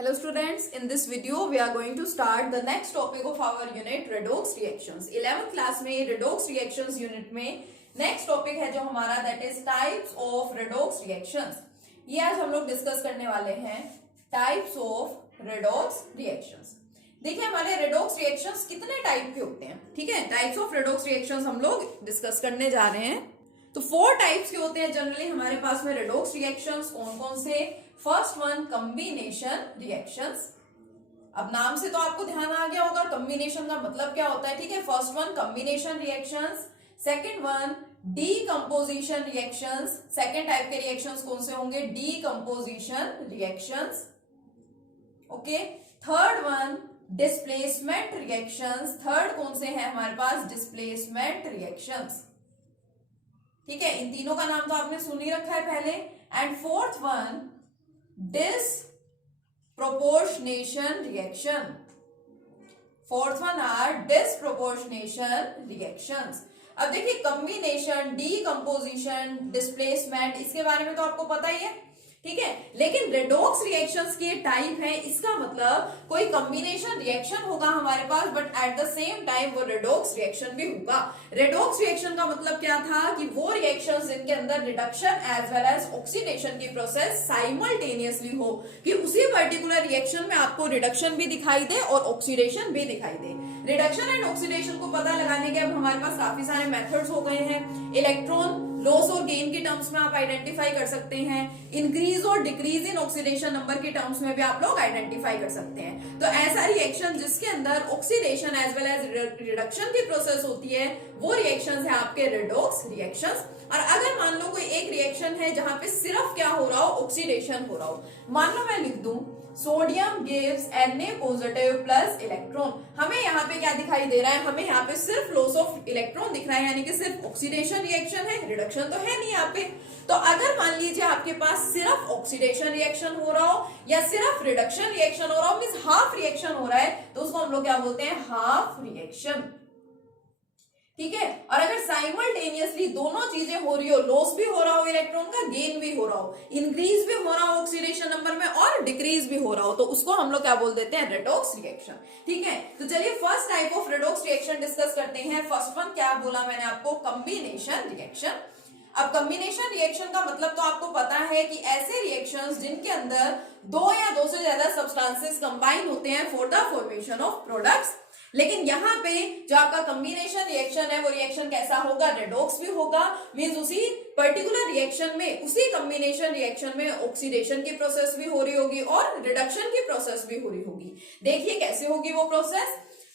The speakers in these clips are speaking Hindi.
Hello students, in this video we are going to start the next topic of our unit redox reactions. 11th class में redox reactions unit में next topic है जो हमारा that is types of redox reactions. ये आज हम लोग डिस्कस करने वाले हैं types of redox reactions. देखिए हमारे redox reactions कितने टाइप के होते हैं, ठीक है. types of redox reactions हम लोग डिस्कस करने जा रहे हैं. तो 4 टाइप्स के होते हैं जनरली हमारे पास में redox reactions. कौन कौन से? First one combination reactions. अब नाम से तो आपको ध्यान आ गया होगा कॉम्बिनेशन का मतलब क्या होता है, ठीक है. First one combination reactions. Second one decomposition reactions. Second type के रिएक्शंस कौन से होंगे? Decomposition reactions. Okay. Third one displacement reactions. Third कौन से हैं हमारे पास? Displacement reactions. ठीक है, इन तीनों का नाम तो आपने सुन ही रखा है पहले. And fourth one disproportionation reaction. Fourth one are disproportionation reactions. अब देखिए कॉम्बिनेशन, डीकंपोजिशन, डिस्प्लेसमेंट, इसके बारे में तो आपको पता ही है, ठीक है. लेकिन रेडॉक्स रिएक्शंस के टाइप है. इसका मतलब कोई कॉम्बिनेशन रिएक्शन होगा हमारे पास but at the same time वो रेडॉक्स रिएक्शन भी होगा. रेडॉक्स रिएक्शन का मतलब क्या था कि वो रिएक्शंस जिनके अंदर reduction as well as oxidation की प्रोसेस साइमल्टेनियसली हो, कि उसी पर्टिकुलर रिएक्शन में आपको रिडक्शन भी दिखाई दे और ऑक्सीडेशन भी दिखाई दे. रिडक्शन एंड ऑक्सीडेशन को पता लगाने के अब हमारे पास काफी सारे मेथड्स हो गए हैं. इलेक्ट्रॉन लॉस और गेन के टर्म्स में आप आइडेंटिफाई कर सकते हैं. इंक्रीज और डिक्रीज इन ऑक्सीडेशन नंबर के टर्म्स में भी आप लोग आइडेंटिफाई कर सकते हैं. तो ऐसा रिएक्शन जिसके अंदर oxidation as well as reduction की प्रोसेस होती है वो रिएक्शंस है आपके रेडॉक्स रिएक्शंस. और अगर मान लो कोई एक रिएक्शन है जहां पे सिर्फ क्या हो रहा हो? ऑक्सीडेशन हो रहा हो. मान लो मैं लिख दूं sodium gives Na positive plus electron. हमें यहाँ पे क्या दिखाई दे रहा है? हमें यहाँ पे सिर्फ लॉस ऑफ इलेक्ट्रॉन दिख रहा है, यानी कि सिर्फ ऑक्सीडेशन रिएक्शन है, रिडक्शन तो है नहीं यहाँ पे. तो अगर मान लीजिए आपके पास सिर्फ ऑक्सीडेशन रिएक्शन हो रहा हो या सिर्फ रिडक्शन रिएक्शन हो रहा हो, मींस हाफ रिएक्शन हो रहा है, तो उसको हम लोग क्या बोलते हैं? Half reaction. ठीक है. और अगर साइमल्टेनियसली दोनों चीजें हो रही हो, लॉस भी हो रहा हो इलेक्ट्रॉन का, गेन भी हो रहा हो, इंक्रीज भी हो रहा हो ऑक्सीडेशन नंबर में और डिक्रीज भी हो रहा हो, तो उसको हम लोग क्या बोल देते हैं? Redox reaction. ठीक है. तो चलिए first type of redox reaction discuss करते हैं. फर्स्ट वन क्या बोला मैंने आपको? Combination reaction. अब कॉम्बिनेशन रिएक्शन का मतलब तो आपको पता है कि ऐसे रिएक्शंस जिनके अंदर दो या दो से ज्यादा सब्सटेंसेस कंबाइन होते हैं for the formation of products. लेकिन यहाँ पे जो आपका कॉम्बिनेशन रिएक्शन है वो रिएक्शन कैसा होगा? रेडॉक्स भी होगा. मींस उसी पर्टिकुलर रिएक्शन में, उसी कॉम्बिनेशन रिएक्शन में ऑक्सीडेशन की प्रोसेस भी हो रही होगी और रिडक्शन की प्रोसेस भी हो रही होगी. देखिए कैसे होगी वो प्रोसेस.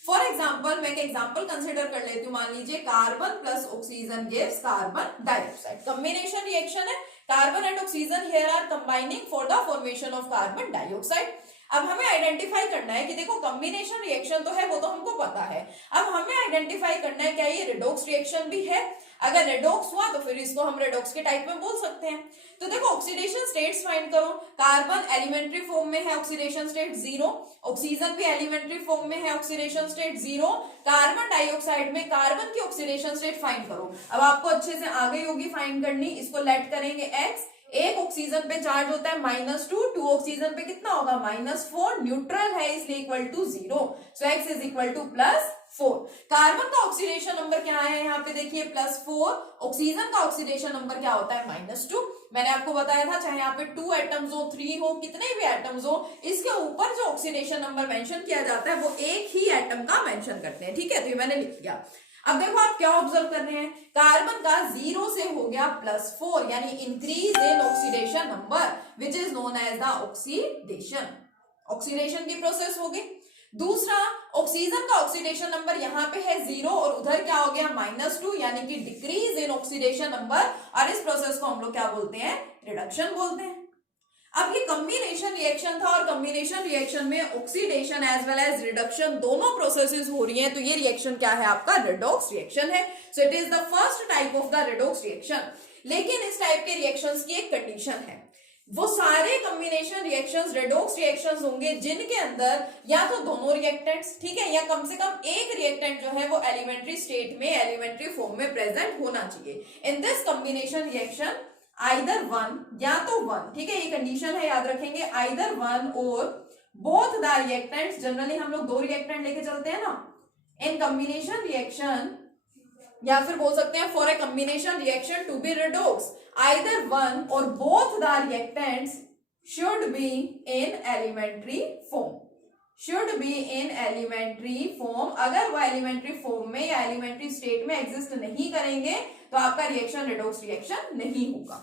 फॉर एग्जाम्पल मैं एक एग्जाम्पल कंसिडर कर लेती हूँ. मान लीजिए carbon plus oxygen gives carbon dioxide. Combination reaction है. Carbon and oxygen here are combining for the formation of carbon dioxide. अब हमें आइडेंटिफाई करना है कि देखो कॉम्बिनेशन रिएक्शन तो है, वो तो हमको पता है. अब हमें आइडेंटिफाई करना है क्या ये रेडॉक्स रिएक्शन भी है. अगर रेडॉक्स हुआ तो फिर इसको हम रेडॉक्स के टाइप में बोल सकते हैं. तो देखो ऑक्सीडेशन स्टेट्स फाइंड करो. कार्बन एलिमेंट्री फॉर्म में है, ऑक्सीडेशन स्टेट 0. ऑक्सीजन भी एलिमेंट्री फॉर्म में है, ऑक्सीडेशन स्टेट 0. कार्बन डाइऑक्साइड में कार्बन की ऑक्सीडेशन स्टेट फाइंड करो. अब आपको अच्छे से आ गई होगी फाइंड करनी. इसको लेट करेंगे x. एक ऑक्सीजन पे चार्ज होता है -2, 2 ऑक्सीजन पे कितना होगा? -4. न्यूट्रल है इसलिए equal to 0. So x is equal to +4. Carbon का ऑक्सीडेशन नंबर क्या है यहाँ पे? देखिए +4. ऑक्सीजन का ऑक्सीडेशन नंबर क्या होता है? -2. मैंने आपको बताया था चाहे यहाँ पे 2 एटम्स हो, 3 हो, कितने भी एटम्स हो, इसके ऊपर जो ऑक्सीडेशन नंबर मेंशन किया जाता है वो एक ही एटम का मेंशन करते हैं. ठीक है, तो ये मैंने लिख दिया. अब देखो आप क्या ऑब्जर्व कर रहे हैं? कार्बन का 0 से हो गया +4, यानी increase in oxidation number which is known as the oxidation. Oxidation की प्रोसेस हो गई. दूसरा, ऑक्सीजन का ऑक्सीडेशन नंबर यहाँ पे है 0 और उधर क्या हो गया? -2, यानी कि डिक्रीज इन ऑक्सीडेशन नंबर. और इस प्रोसेस को हम लोग क्या बोलते हैं? रिडक्शन बोलते हैं. अब ये कॉम्बिनेशन रिएक्शन था और कॉम्बिनेशन रिएक्शन में oxidation as well as reduction दोनों प्रोसेसेस हो रही हैं, तो ये रिएक्शन क्या है? आपका रेडॉक्स रिएक्शन है. So it is the first type of the redox reaction. लेकिन इस टाइप के रिएक्शंस की एक कंडीशन है. वो सारे कॉम्बिनेशन रिएक्शंस रेडॉक्स रिएक्शंस होंगे जिनके अंदर या तो दोनों रिएक्टेंट्स, ठीक है, या कम से कम एक रिएक्टेंट जो है वो एलिमेंट्री स्टेट में, एलिमेंट्री फॉर्म में प्रेजेंट होना चाहिए. In this combination reaction either one, या तो वन, ठीक है, ये कंडीशन है याद रखेंगे, either one or both the reactants, generally हम लोग दो रिएक्टेंट लेके चलते हैं ना, इन कॉम्बिनेशन रिएक्शन, या फिर बोल सकते हैं for a combination reaction to be redox either one or both the reactants should be in elementary form, should be in elementary form. अगर वो एलिमेंट्री फॉर्म में या एलिमेंट्री स्टेट में एग्जिस्ट नहीं करेंगे तो आपका रिएक्शन रिडोक्स रिएक्शन नहीं होगा।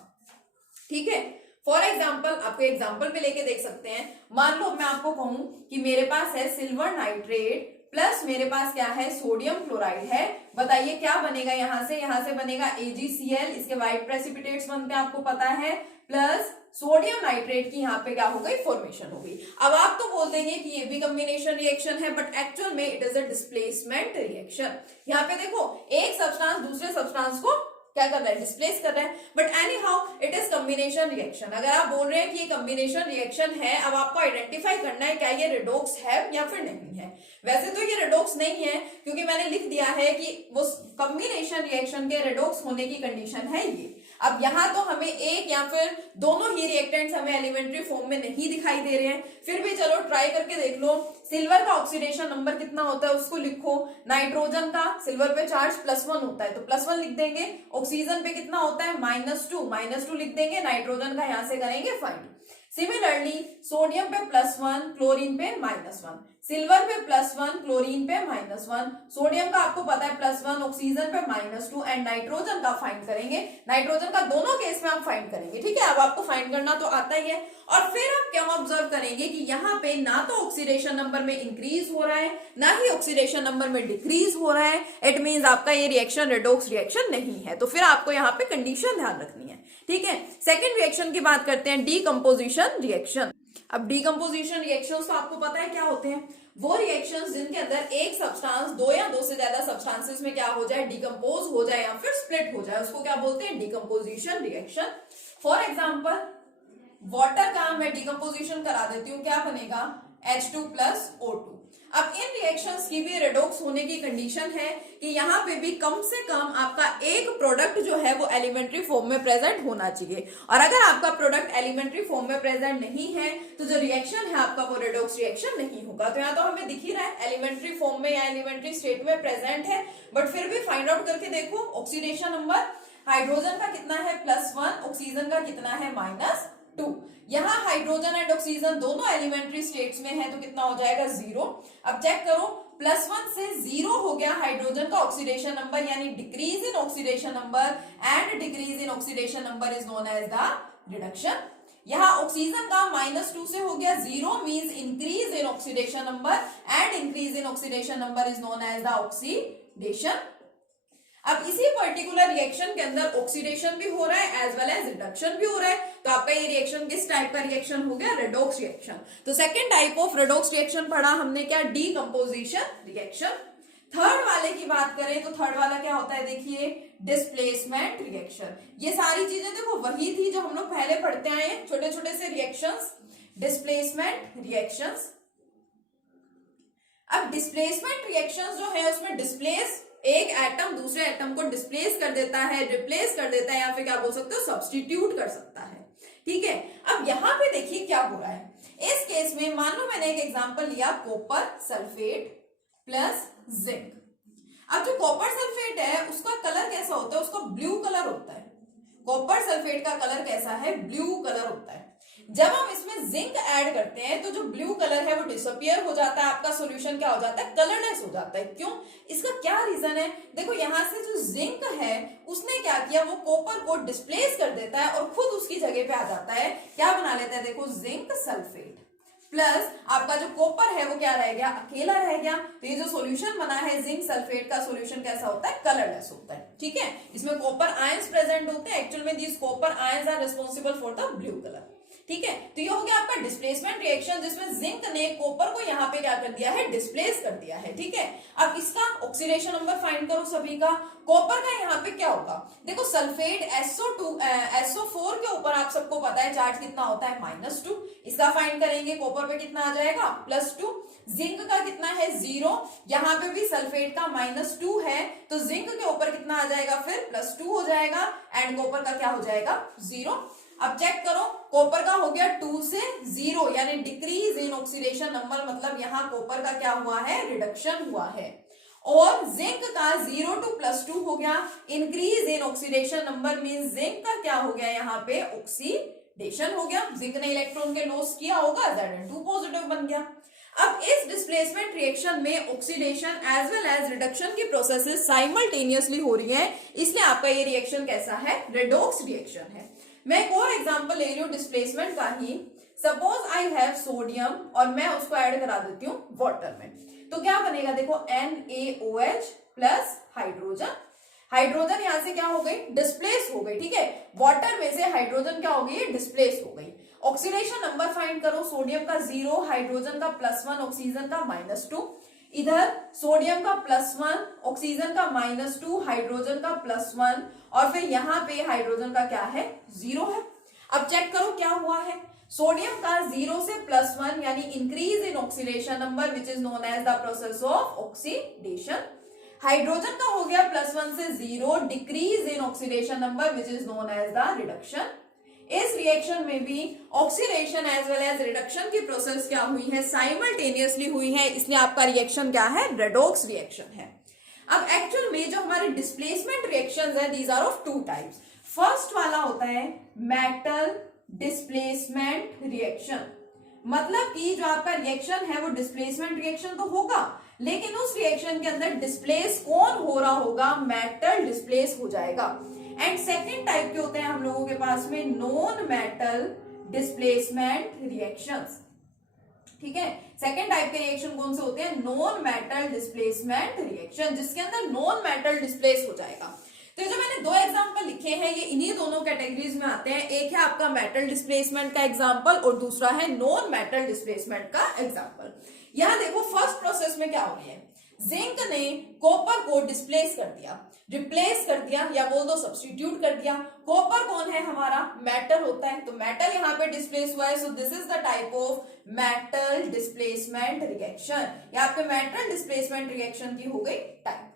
ठीक है, फॉर एग्जाम्पल आपको एग्जाम्पल पे लेके देख सकते हैं। मान लो मैं आपको कहूं कि मेरे पास है सिल्वर नाइट्रेट प्लस मेरे पास क्या है, सोडियम क्लोराइड है। बताइए क्या बनेगा यहां से बनेगा AgCl, इसके व्हाइट प्रेसिपिटेट्स बनते हैं आपको पता है, प्लस सोडियम नाइट्रेट की यहाँ पे क्या हो गई, फॉर्मेशन हो गई। अब आप तो बोल देंगे कि ये भी कॉम्बिनेशन रिएक्शन है, बट एक्चुअल में it is a displacement reaction. यहाँ पे देखो एक सब्सटेंस दूसरे सब्सटेंस को क्या कर रहा है, डिस्प्लेस कर रहा है, but any how it is combination reaction. अगर आप बोल रहे हैं कि ये कॉम्बिनेशन रिएक्शन है, अब आपको आइडेंटिफाई करना है क्या ये रिडोक्स है या फिर नहीं है। वैसे तो ये रिडोक्स नहीं है क्योंकि मैंने लिख दिया है कि वो कॉम्बिनेशन रिएक्शन के रिडोक्स होने की कंडीशन है ये। अब यहाँ तो हमें एक या फिर दोनों ही रिएक्टेंट्स हमें एलिमेंट्री फॉर्म में नहीं दिखाई दे रहे हैं, फिर भी चलो ट्राई करके देख लो। सिल्वर का ऑक्सीडेशन नंबर कितना होता है उसको लिखो, नाइट्रोजन का सिल्वर पे चार्ज +1 होता है तो +1 लिख देंगे, ऑक्सीजन पे कितना होता है -2 लिख देंगे, नाइट्रोजन का यहां से करेंगे फाइंड। सिमिलरली सोडियम पे +1, क्लोरीन पे -1, सिल्वर पे +1, क्लोरीन पे -1, सोडियम का आपको पता है +1, ऑक्सीजन पे -2 एंड नाइट्रोजन का फाइंड करेंगे। नाइट्रोजन का दोनों केस में आप फाइंड करेंगे, ठीक है। अब आपको फाइंड करना तो आता ही है। और फिर आप क्या ऑब्जर्व करेंगे कि यहाँ पे ना तो ऑक्सीडेशन नंबर में इंक्रीज हो रहा है ना ही ऑक्सीडेशन नंबर में डिक्रीज हो रहा है। इट मींस आपका ये रिएक्शन रिडोक्स रिएक्शन नहीं है। तो फिर आपको यहाँ पे कंडीशन ध्यान रखनी है, ठीक है। सेकेंड रिएक्शन की बात करते हैं, डीकंपोजिशन रिएक्शन। अब डीकंपोजिशन रिएक्शंस तो आपको पता है क्या होते हैं, वो रिएक्शंस जिनके अंदर एक सब्सटेंस दो या दो से ज्यादा सब्सटेंसेस में क्या हो जाए, डिकम्पोज हो जाए या फिर स्प्लिट हो जाए, उसको क्या बोलते हैं, decomposition reaction. For example water का मैं डिकम्पोजिशन करा देती हूँ, क्या बनेगा H2+O2। अब इन रिएक्शंस की भी रिडोक्स होने की कंडीशन है कि यहाँ पे भी कम से कम आपका एक प्रोडक्ट जो है वो एलिमेंट्री फॉर्म में प्रेजेंट होना चाहिए। और अगर आपका प्रोडक्ट एलिमेंट्री फॉर्म में प्रेजेंट नहीं है तो जो रिएक्शन है आपका वो रिडोक्स रिएक्शन नहीं होगा। तो यहाँ तो हमें दिख ही रहा है एलिमेंट्री फॉर्म में या एलिमेंट्री स्टेट में प्रेजेंट है, बट फिर भी फाइंड आउट करके देखो ऑक्सीडेशन नंबर हाइड्रोजन का कितना है +1, ऑक्सीजन का कितना है -2। यहाँ हाइड्रोजन एंड ऑक्सीजन दोनों एलिमेंट्री स्टेट्स में है तो कितना हो जाएगा 0। अब चेक करो +1 से 0 हो गया हाइड्रोजन का ऑक्सीडेशन नंबर, यानी decrease in oxidation number and decrease in oxidation number is known as the reduction. यहाँ ऑक्सीजन का -2 से हो गया 0 means increase in oxidation number and increase in oxidation number is known as the oxidation. अब इसी पर्टिकुलर रिएक्शन के अंदर ऑक्सीडेशन भी हो रहा है एज वेल एज रिडक्शन भी हो रहा है, तो आपका ये रिएक्शन किस टाइप का रिएक्शन हो गया, रिडोक्स रिएक्शन। तो second type of redox reaction पढ़ा हमने क्या, डीकंपोजिशन रिएक्शन। थर्ड वाले की बात करें तो थर्ड वाला क्या होता है, देखिए डिस्प्लेसमेंट रिएक्शन। ये सारी चीजें देखो वही थी जो हम लोग पहले पढ़ते आए हैं, छोटे छोटे से रिएक्शंस, डिस्प्लेसमेंट रिएक्शंस। अब डिस्प्लेसमेंट रिएक्शंस जो है उसमें डिस्प्लेस एक एटम दूसरे एटम को डिस्प्लेस कर देता है, रिप्लेस कर देता है, या फिर क्या बोल सकते हो सब्स्टिट्यूट कर सकता है, ठीक है। अब यहाँ पे देखिए क्या हो रहा है इस केस में, मान लो मैंने एक एग्जांपल लिया कॉपर सल्फेट प्लस जिंक। अब जो कॉपर सल्फेट है उसका कलर कैसा होता है, उसका ब्लू कलर होता है। कॉपर सल्फेट का कलर कैसा है, ब्लू कलर होता है। जब हम इसमें जिंक ऐड करते हैं तो जो ब्लू कलर है वो डिसअपियर हो जाता है, आपका सॉल्यूशन क्या हो जाता है, कलरलेस हो जाता है। क्यों, इसका क्या रीजन है, देखो यहाँ से जो जिंक है उसने क्या किया, वो कॉपर को डिस्प्लेस कर देता है और खुद उसकी जगह पे आ जाता है, क्या बना लेता है, देखो जिंक सल्फेट प्लस आपका जो कॉपर है वो क्या रह गया, अकेला रह गया। तो ये जो सॉल्यूशन बना है जिंक सल्फेट का सॉल्यूशन कैसा होता है, कलरलेस होता है, ठीक है। इसमें कॉपर आयंस प्रेजेंट होते हैं, एक्चुअल में these copper ions are responsible for the blue colour, ठीक है। तो ये हो गया आपका डिस्प्लेसमेंट रिएक्शन जिसमें जिंक ने कॉपर को यहाँ पे क्या कर दिया है, डिस्प्लेस कर दिया है, ठीक है। अब इसका ऑक्सीडेशन नंबर फाइंड करो सभी का। कॉपर का यहाँ पे क्या होगा, देखो सल्फेट SO4 के ऊपर आप सबको पता है चार्ज कितना होता है -2, इसका फाइंड करेंगे, कॉपर पे कितना आ जाएगा +2, जिंक का कितना है 0, यहाँ पे भी सल्फेट का -2 है तो जिंक के ऊपर कितना आ जाएगा फिर +2 हो जाएगा एंड कॉपर का क्या हो जाएगा 0। अब चेक करो, कॉपर का हो गया 2 से 0 यानी डिक्रीज इन ऑक्सीडेशन नंबर, मतलब यहाँ कॉपर का क्या हुआ है, रिडक्शन हुआ है। और जिंक का 0 to +2 हो गया, increase in oxidation number mean zinc का क्या हो गया यहाँ पे, ऑक्सीडेशन हो गया। जिंक ने इलेक्ट्रॉन के लॉस किया होगा, Zn2 पॉजिटिव बन गया। अब इस डिस्प्लेसमेंट रिएक्शन में oxidation as well as reduction की प्रोसेसेस साइमल्टेनियसली हो रही है, इसलिए आपका ये रिएक्शन कैसा है, रेडॉक्स रिएक्शन है। मैं एक और एग्जांपल ले रही हूँ डिस्प्लेसमेंट का ही। सपोज आई हैव सोडियम और मैं उसको ऐड करा देती हूँ वाटर में, तो क्या बनेगा, देखो NaOH प्लस हाइड्रोजन। हाइड्रोजन यहां से क्या हो गई, डिस्प्लेस हो गई, ठीक है। वाटर में से हाइड्रोजन क्या हो गई, डिस्प्लेस हो गई। ऑक्सीडेशन नंबर फाइंड करो, सोडियम का 0, हाइड्रोजन का +1, ऑक्सीजन का -2। इधर सोडियम का +1, ऑक्सीजन का -2, हाइड्रोजन का +1 और फिर यहाँ पे हाइड्रोजन का क्या है, 0 है। अब चेक करो क्या हुआ है, सोडियम का 0 से +1 यानी increase in oxidation number which is known as the process of oxidation. Hydrogen का हो गया +1 से 0, decrease in oxidation number which is known as the reduction. इस रिएक्शन में भी oxidation as well as reduction की प्रोसेस क्या हुई है, साइमल्टेनियसली हुई है, इसलिए आपका रिएक्शन क्या है, रेडॉक्स रिएक्शन है। अब एक्चुअल में जो हमारे डिस्प्लेसमेंट रिएक्शंस है, these are of 2 types. First वाला होता है मेटल डिस्प्लेसमेंट रिएक्शन, मतलब कि जो आपका रिएक्शन है वो डिस्प्लेसमेंट रिएक्शन तो होगा, लेकिन उस रिएक्शन के अंदर डिस्प्लेस कौन हो रहा होगा, मेटल डिस्प्लेस हो जाएगा। एंड सेकेंड टाइप के होते हैं हम लोगों के पास में नॉन मेटल डिस्प्लेसमेंट रिएक्शंस, ठीक है। सेकेंड टाइप के रिएक्शन कौन से होते हैं, नॉन मेटल डिस्प्लेसमेंट रिएक्शन, जिसके अंदर नॉन मेटल डिस्प्लेस हो जाएगा। तो जो मैंने 2 एग्जांपल लिखे हैं ये इन्हीं दोनों कैटेगरीज में आते हैं, एक है आपका मेटल डिस्प्लेसमेंट का एग्जांपल और दूसरा है नॉन मेटल डिस्प्लेसमेंट का एग्जांपल। यहां देखो फर्स्ट प्रोसेस में क्या हो रही है, जिंक ने कॉपर को डिस्प्लेस कर दिया, रिप्लेस कर दिया या बोल दो सब्स्टिट्यूट कर दिया। कॉपर कौन है हमारा, मेटल होता है, तो मेटल यहाँ पे डिस्प्लेस हुआ है, so this is the type of metal displacement reaction. ये आपके मेटल डिस्प्लेसमेंट रिएक्शन की हो गई टाइप,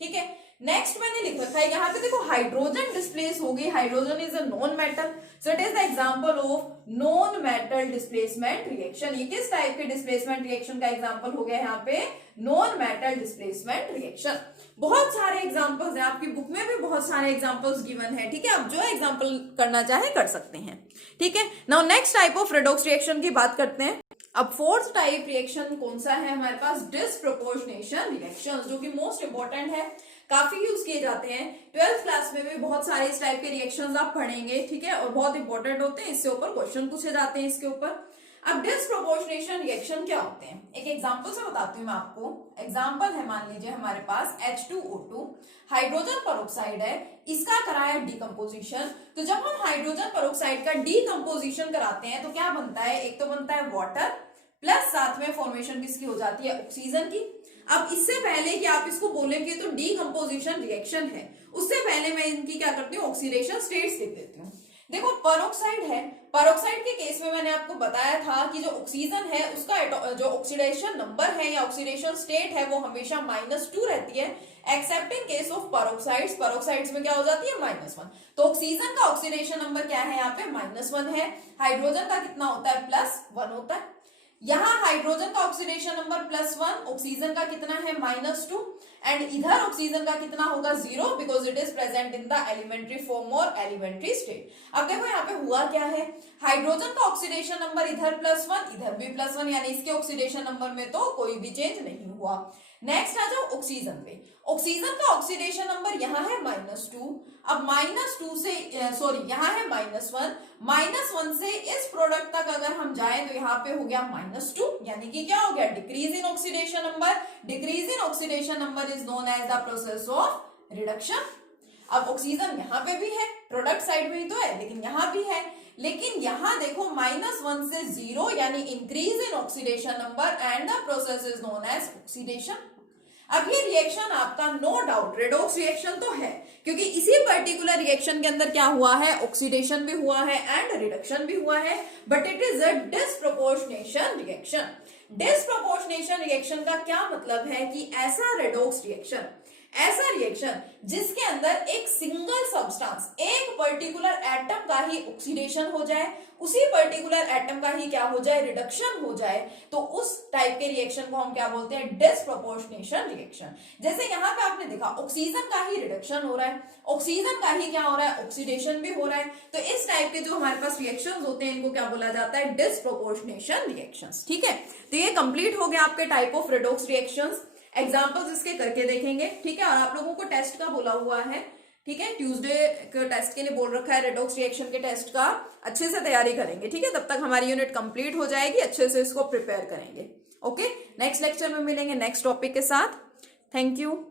ठीक है। नेक्स्ट मैंने लिख रखा है यहाँ पे, देखो हाइड्रोजन डिस्प्लेस हो गई, hydrogen is a non metal, so it is the example of non metal displacement reaction. ये किस टाइप के डिस्प्लेसमेंट रिएक्शन का एग्जांपल हो गया यहाँ पे, नॉन मेटल डिस्प्लेसमेंट रिएक्शन। बहुत सारे एग्जांपल्स हैं, आपकी बुक में भी बहुत सारे एग्जांपल्स गिवन है, ठीक है। आप जो एग्जांपल करना चाहे कर सकते हैं, ठीक है। Now next type of redox reaction की बात करते हैं। अब फोर्थ टाइप रिएक्शन कौन सा है हमारे पास, डिसप्रोपोर्शनेशन रिएक्शन, जो कि मोस्ट इंपॉर्टेंट है, काफी यूज किए जाते हैं। 12th क्लास में भी बहुत सारे इस टाइप के रिएक्शंस आप पढ़ेंगे, ठीक है, और बहुत इंपॉर्टेंट होते हैं, इससे ऊपर क्वेश्चन पूछे जाते हैं इसके ऊपर। अब डिसप्रोपोर्शनेशन रिएक्शन क्या होते हैं, एक एग्जांपल से बताती हूँ मैं आपको। एग्जांपल है, मान लीजिए हमारे पास H2O2 हाइड्रोजन पेरोक्साइड है, इसका कराया डिकम्पोजिशन। तो जब हम हाइड्रोजन पेरोक्साइड का डिकम्पोजिशन कराते हैं तो क्या बनता है, एक तो बनता है वाटर प्लस साथ में फॉर्मेशन किसकी हो जाती है, ऑक्सीजन की। अब इससे पहले कि आप इसको बोलेंगे तो डीकंपोजिशन रिएक्शन है, उससे पहले मैं इनकी क्या करती हूँ, ऑक्सीडेशन स्टेट्स लिख देती हूँ। देखो पेरोक्साइड है, पेरोक्साइड के केस में मैंने आपको बताया था कि जो ऑक्सीजन है उसका जो ऑक्सीडेशन नंबर है या ऑक्सीडेशन स्टेट है वो हमेशा -2 रहती है, एक्सेप्ट इन केस ऑफ पेरोक्साइड्स। पेरोक्साइड्स में क्या हो जाती है, -1। तो ऑक्सीजन का ऑक्सीडेशन नंबर क्या है, यहाँ पे -1 है। हाइड्रोजन का कितना होता है, +1 होता है। यहाँ हाइड्रोजन का ऑक्सीडेशन नंबर +1, ऑक्सीजन का कितना है, -2, एंड इधर ऑक्सीजन का कितना होगा, 0, because it is present in the elementary form और एलिमेंट्री स्टेट। अब देखो यहाँ पे हुआ क्या है, हाइड्रोजन का ऑक्सीडेशन नंबर इधर +1, इधर भी +1, यानी इसके ऑक्सीडेशन नंबर में तो कोई भी चेंज नहीं हुआ। नेक्स्ट आ जाओ ऑक्सीजन पे, ऑक्सीजन का ऑक्सीडेशन नंबर यहाँ है -2। अब -2 से यहाँ है -1 से इस प्रोडक्ट तक अगर हम जाए तो यहाँ पे हो गया -2, यानी कि क्या हो गया, decrease in oxidation number. Decrease in oxidation number is known as the process of reduction. अब ऑक्सीजन यहाँ पे भी है, प्रोडक्ट साइड में ही तो है, लेकिन यहाँ भी है, लेकिन यहाँ देखो -1 से 0 यानी increase in oxidation number and the process is known as oxidation. अब ये रिएक्शन आपका नो डाउट रेडॉक्स रिएक्शन तो है, क्योंकि इसी पर्टिकुलर रिएक्शन के अंदर क्या हुआ है, ऑक्सीडेशन भी हुआ है एंड रिडक्शन भी हुआ है, but it is a disproportionation reaction. Disproportionation reaction का क्या मतलब है कि ऐसा रेडॉक्स रिएक्शन, ऐसा रिएक्शन जिसके अंदर एक सिंगल सब्सटेंस, एक पर्टिकुलर एटम का ही ऑक्सीडेशन हो जाए, उसी पर्टिकुलर एटम का ही क्या हो जाए, रिडक्शन हो जाए, तो उस टाइप के रिएक्शन को हम क्या बोलते हैं, डिस्प्रोपोर्शनेशन रिएक्शन। जैसे यहाँ पे आपने देखा ऑक्सीजन का ही रिडक्शन हो रहा है, ऑक्सीजन का ही क्या हो रहा है, ऑक्सीडेशन भी हो रहा है, तो इस टाइप के जो हमारे पास रिएक्शंस होते हैं इनको क्या बोला जाता है, डिस्प्रोपोर्शनेशन रिएक्शंस। ठीक है, तो ये कंप्लीट हो गया आपके type of redox reactions. Examples इसके करके देखेंगे। ठीक है, और आप लोगों को टेस्ट का बोला हुआ है, ठीक है, ट्यूसडे के टेस्ट के लिए बोल रखा है, रेडॉक्स रिएक्शन के टेस्ट का अच्छे से तैयारी करेंगे। ठीक है, तब तक हमारी यूनिट कंप्लीट हो जाएगी, अच्छे से इसको प्रिपेयर करेंगे। ओके, नेक्स्ट लेक्चर में मिलेंगे नेक्स्ट टॉपिक के साथ। Thank you.